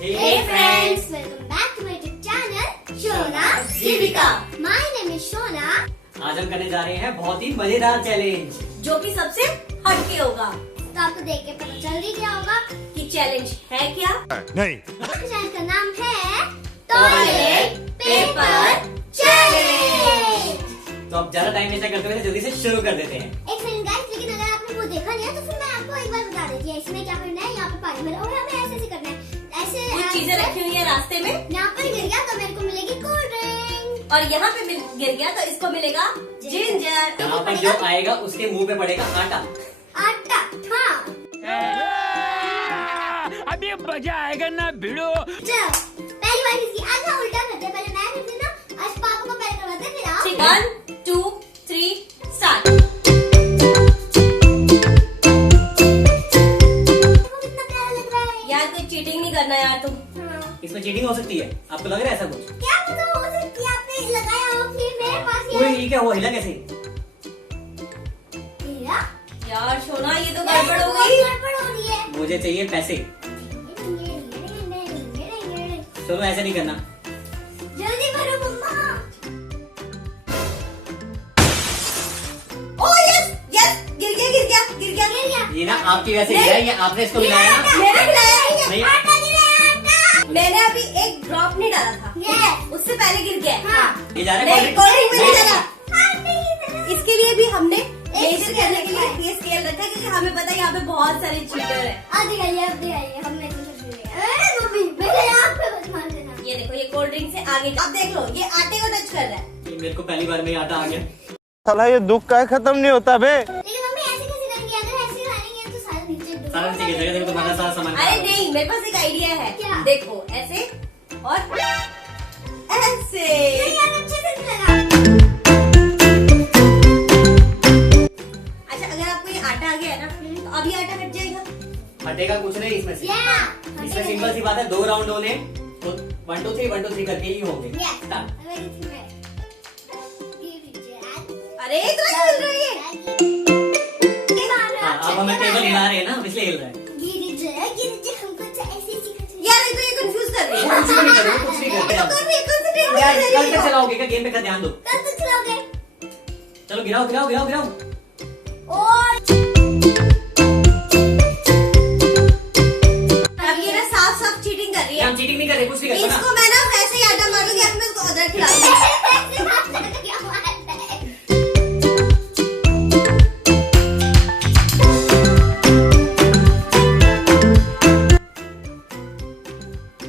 Hey friends, welcome back to my YouTube channel Shona Jivika. My name is Shona. आज हम करने जा रहे हैं बहुत ही मजेदार चैलेंज जो कि सबसे हटके होगा। तो आपको देख के पता चल ही गया होगा कि चैलेंज है क्या? नहीं। चैलेंज का नाम है टॉयलेट पेपर चैलेंज। तो अब ज्यादा टाइम वेस्ट करते हुए जल्दी से शुरू कर देते हैं। एक सेकंड गाइस, लेकिन अगर आपने वो देखा नहीं है तो फिर मैं आपको एक बार बता देती हूँ। इसमें क्या करना है, यहाँ पे पानी भरा और हमें ऐसे करना है। ऐसे कुछ चीजें रखी हुई है रास्ते में, यहाँ पर गिर गया तो मेरे को मिलेगी कोल्ड ड्रिंक, और यहाँ पे गिर गया तो इसको मिलेगा जिंजर। यहाँ पर जो आएगा उसके मुंह पे पड़ेगा आटा। आटा। हाँ, अभी मजा आएगा ना भिड़ो। चलो पहली बार इसकी आज हम उल्टा करते हैं। पहले मैं करती हूँ ना, आज पापा को पहले करवाते हैं, फिर आप। 1 2 3 स्टार्ट। कितना प्यारा लग रहा है यार कोई चीटिंग नहीं करना यार तुम। हाँ। इसमें चीटिंग हो सकती है, आपको लग रहा है ऐसा कुछ? क्या पता हो सकती है, आपने लगाया हो फिर मेरे पास कोई क्या हुआ, हिला कैसे? मेरा यार शोना ये तो गड़बड़ हो गई। गड़बड़ हो रही है। मुझे चाहिए पैसे। चलो ऐसे नहीं करना। जल्दी करो मम्मा। ओह यस यस, गिर गया। ये ना आपकी वजह से गिरा है, ये आपने इसको मिलाया ना। मैंने खिलाया नहीं। आटा गिरा, आटा। मैंने अभी एक ड्रॉप नहीं डाला था, Yes. उससे पहले गिर गया। हाँ। ये जा रहा नहीं, है कोल्ड ड्रिंक में नहीं नहीं। डाला। इसके लिए भी हमने मेजर करने के लिए ये स्केल रखा है, क्योंकि हमें पता है यहाँ पे बहुत सारे चीटर है। अब दिखाइए हमने कुछ नहीं लिया। मम्मी मेरे आँख पे मत मार देना। ये देखो, ये कोल्ड ड्रिंक से आगे अब देख लो, ये आटे को टच कर रहा है। ये मेरे को पहली बार में ही आटा आ गया। साला ये दुख का खत्म नहीं होता बे। लेकिन मम्मी ऐसे कैसे करेंगे? अगर ऐसे डालेंगे तो सारा नीचे डूब सारा नीचे गिर जाएगा, देखो तुम्हारा सारा सामान। अरे नहीं, मेरे पास एक आइडिया है। क्या? देखो ऐसे और ऐसे। नहीं यार, अच्छे से नहीं लगा। अच्छा, अगर आपको ये आटा आ गया है ना, तो अभी आटा हट जाएगा। हटेगा कुछ नहीं इसमें से। Yeah. इसमें सिंपल सी बात है, 2 राउंड होने तो 1 2 3 1 2 3 करके ही होंगे। Yes. Start. अरे इतना चल रही है। हाँ, अब हमें टेबल हिला रहे हैं ना, इसलिए हिल रहा है। यार ये तो ये कंफ्यूज कर रही है। कुछ नहीं करो, कुछ नहीं करते हम। यार कल तक चलाओगे क्या? गेम पे का ध्यान दो। चलो गिराओ। अब ये ना साफ चीटिंग कर रही है। हम चीटिंग नहीं कर रहे, कुछ नहीं करते इसको ना। मैं ना वैसे ही आटा मारूंगी, अब मैं इसको अदरक खिला दूंगी।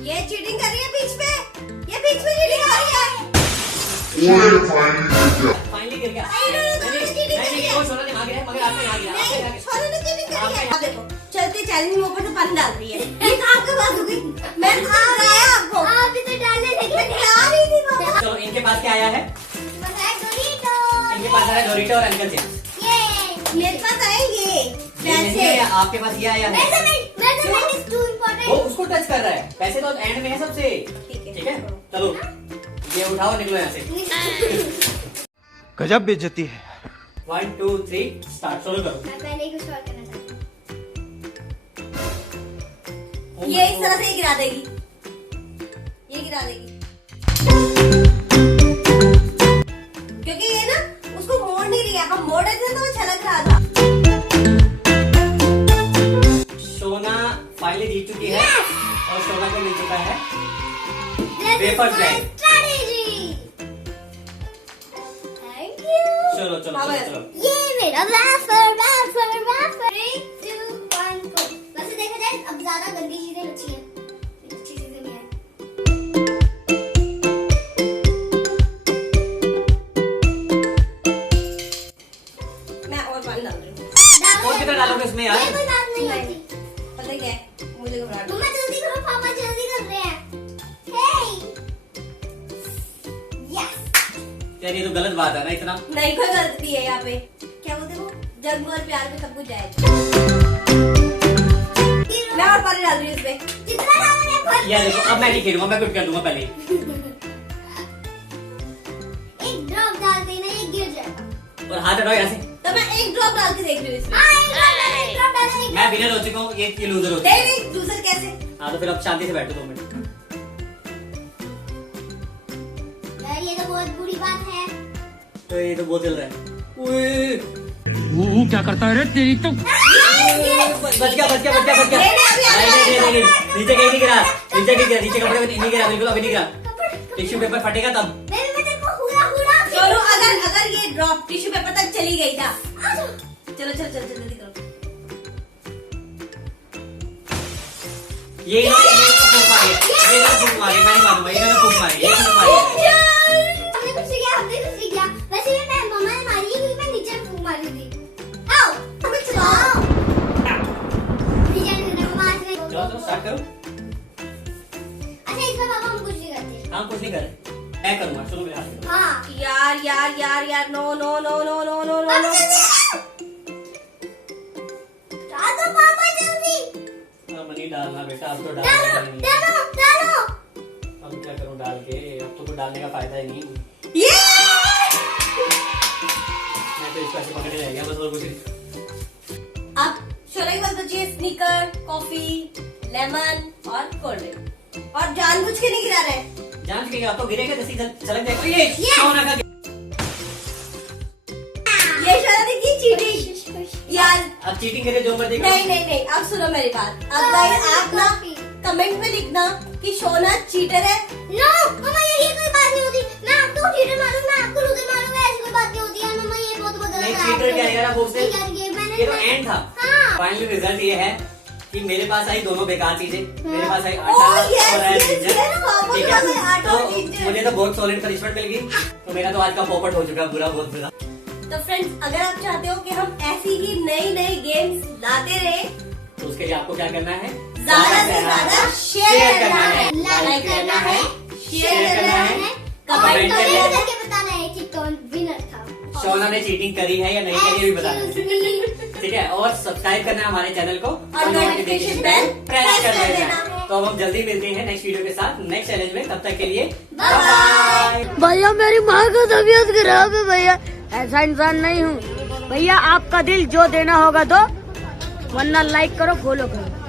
ये चीटिंग कर रही है बीच में, ये बीच में चीटिंग कर रही है। फाइनली गिर गया। cheating कर रही है। वो छोटा दिमाग है, मगर आपका यहाँ गिरा। आपका यहाँ नहीं, गिरा। छोड़ो ना, चीटिंग कर रही है। अब देखो, चलते चैलेंज में ऊपर से पानी डाल रही है। ये कहाँ का बात हो गई? मैं बताया आपको। मैं खिला रही थी बाबा। चलो इनके पास क्या आया है? इनके पास आया डोरिटो और अंकल जेम्स। मेरे पास आएंगे ये नहीं पैसे। है, आपके पास ये आया है। वो उसको टच कर रहा है, पैसे तो एंड में है सबसे। ठीक है, चलो ये उठाओ, निकलो यहाँ से। गजब बेइज्जती है। 1 2 3 स्टार्ट। शुरू करो। ये इस तरह से ही गिरा देगी, ये गिरा देगी, क्योंकि ये ना उसको मोड़ नहीं रही है। हम मोड़ रहे थे तो वो छलक रहा था। सोना फाइनली जीत चुकी है और सोना को मिल चुका है वेफर जैम। चलो ये मेरा वेफर। 3 2 1 गो। वैसे देखा जाए अब ज्यादा गंदी चीजें बची हैं, अच्छी चीजें भी हैं। मैं और पानी डाल रही हूँ। और कितना डालोगे इसमें यार? ये कोई बात नहीं होती। पता क्या है, मुझे घबराहट हो मम्मा जल्दी करो, पापा जल्दी कर रहे हैं। Hey! Yes! यार ये तो गलत बात है ना इतना। रही। नहीं, कोई गलती है यहाँ पे। क्या बोलते वो, जन्म और प्यार में सब कुछ जाएगा। मैं और पानी डाल रही हूँ इसमें। जितना डाला मैं भर यार देखो, अब मैं नहीं खेलूंगा, मैं कुछ कर दूंगा पहले। एक ड्रॉप डालते ही ना ये गिर जाएगा। और हाथ हटाओ यहाँ से। तो मैं एक ड्रॉप डाल के देख रही हूँ इसमें। हाँ, एक ड्रॉप डाला, एक ड्रॉप डाला, एक मैं विनर हो चुका हूँ, ये लूजर हो चुका नहीं, दूसर कैसे? हाँ तो फिर अब शांति से बैठो 2 मिनट। यार ये तो बहुत बुरी बात है। तो ये तो बहुत चल रहा है। क्या करता है रे तेरी तो। बच गया। नहीं, नीचे कहीं नहीं गिरा, नीचे कपड़े में नहीं गिरा, बिल्कुल अभी नहीं गिरा। टिश्यू पेपर फटेगा तब। चलो अगर ये ड्रॉप टिश्यू पेपर तक चली गई था। चलो जल्दी करो। ये फूक मारी, मैं नहीं मानूंगा, इन्होंने फूक मारी। हमने कुछ किया। वैसे भी मैं मम्मा ने मारी क्योंकि मैं नीचे फूक मारी थी। आओ, चलो चलो स्टार्ट करो। अच्छा इसमें पापा हम कुछ नहीं करते। हाँ कुछ नहीं कर रहे, मैं करूंगा, शुरू में हाथ करो। हाँ यार नो डाल दो पापा जल्दी। अब नहीं डालना बेटा, अब तो डाल डालो अब क्या करूं डाल के, अब तो कुछ डालने का फायदा ही नहीं। ये मैं तो इसको ऐसे पकड़े रह गया बस, और कुछ नहीं। अब शोला के पास बची है स्नीकर, कॉफी, लेमन और कोल्ड ड्रिंक। और जानबूझ के नहीं गिरा रहे। जान के अब तो गिरेगा जैसे चलक जाएगा। ये सोना का ये शोला ने की चीटिंग यार। अब चीटिंग करे जो मर्जी करो। नहीं अब सुनो मेरी बात। अब भाई आप ना कमेंट में लिखना कि शोना चीटर है। नो मम्मा ये कोई बात नहीं होती। मैं आपको चीटर मारूंगा, आपको लूजर मारूंगा, ऐसी कोई बात नहीं होती है मम्मा। ये बहुत गलत नहीं है। चीटर क्या यार, आप उससे ये ये तो एंड था। हाँ। फाइनली रिजल्ट ये है कि मेरे पास आई दोनों बेकार चीजें। मेरे पास आई ओह, आटा yes, और आई yes, जिंजर। yes, पापा ठीक के है, पास आई आटा और तो जिंजर। मुझे तो बहुत सॉलिड पनिशमेंट मिल गई। तो मेरा तो आज का पोपट हो चुका बुरा, बहुत बुरा। तो फ्रेंड्स अगर आप चाहते हो कि हम ऐसी ही नई गेम्स लाते रहे तो उसके लिए आपको क्या करना है, ज्यादा से ज्यादा शेयर करना है, लाइक करना है, शेयर करना है, कमेंट करना है। करके बताना है कि कौन विनर था। शोना ने चीटिंग करी है या नहीं करी ये भी बताना है। ठीक है, और सब्सक्राइब करना है हमारे चैनल को और नोटिफिकेशन बेल प्रेस कर देना देना है। है। तो अब हम जल्दी मिलते हैं नेक्स्ट वीडियो के साथ, नेक्स्ट चैलेंज में। तब तक के लिए Bye बाय। भैया मेरी माँ का तबीयत खराब है भैया, ऐसा इंसान नहीं हूँ भैया। आपका दिल जो देना होगा दो, वरना लाइक करो, फॉलो करो।